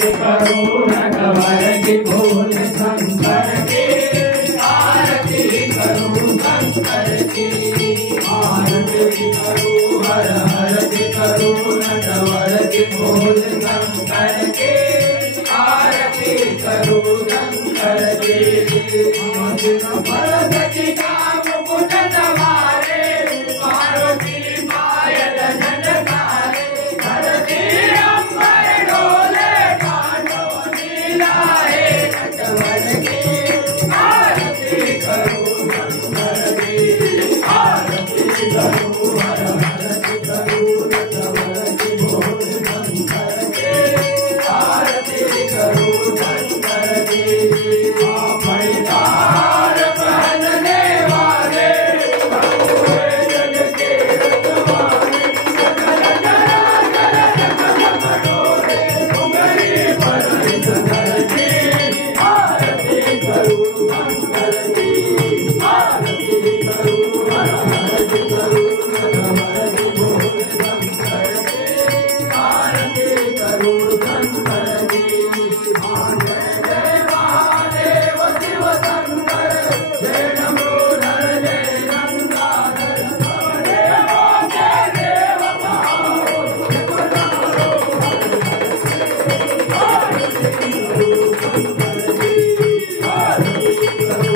करुण cover की भूल शंकर की आरती करूं शंकर की आरती करूं हर हर की करुण कवर की भूल शंकर की आरती करूं शंकर की भरत का मुकुट सवारे पार्वती पायल झनकारे धरती अंबर डोले कांटो नीलाए कटवर की आरती करूं शंकर की आरती करूं हर हर की करुण कवर की भूल शंकर की आरती करूं शंकर की परितार पहनने वाले जग के रखवाले सकल चराचर डोले उंगली पर शंकर की आरती करूं शंकर की आरती करूं हर हर की करुण कवर की भूल शंकर की आरती करूं शंकर की जय महादेव शिव शंकर जय नमोधर जय गंगाधर देवो जय देव महादेव आरती करूं शंकर की आरती करूं